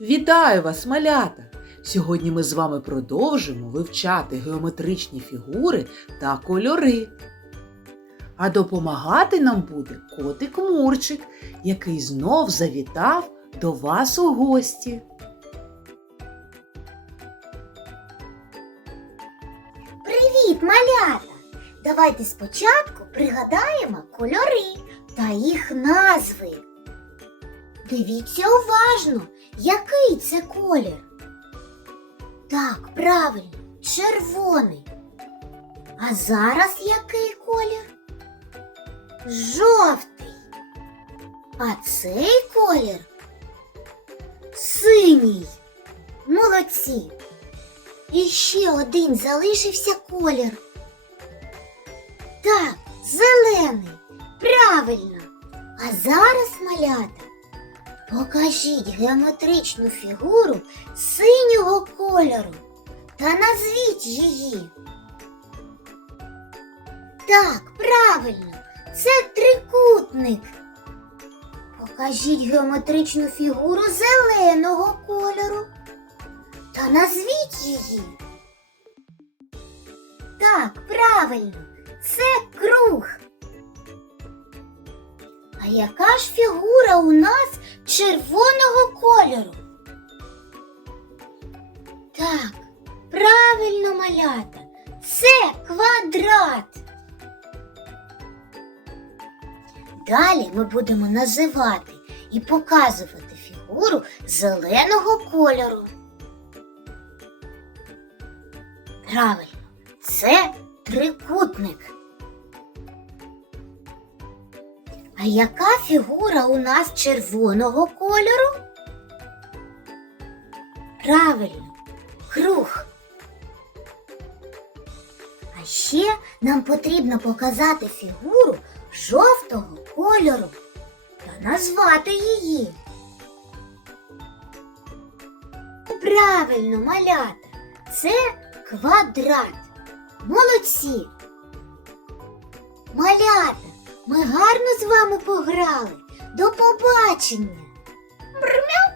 Вітаю вас, малята! Сьогодні ми з вами продовжимо вивчати геометричні фігури та кольори. А допомагати нам буде котик Мурчик, який знов завітав до вас у гості. Привіт, малята! Давайте спочатку пригадаємо кольори та їх назви. Дивіться уважно, який це колір. Так, правильно, червоний. А зараз який колір? Жовтий. А цей колір синій. Молодці. І ще один залишився колір. Так, зелений. Правильно. А зараз, малята, покажіть геометричну фігуру синього кольору та назвіть її. Так, правильно, це трикутник. Покажіть геометричну фігуру зеленого кольору та назвіть її. Так, правильно, це круг. А яка ж фігура у нас червоного кольору? Так, правильно, малята, це квадрат. Далі ми будемо називати і показувати фігуру зеленого кольору. Правильно, це трикутник. А яка фігура у нас червоного кольору? Правильно, круг. А ще нам потрібно показати фігуру жовтого кольору та назвати її. Правильно, малята, це квадрат. Молодці. Малята, ми гарно з вами пограли. До побачення. Брмяу.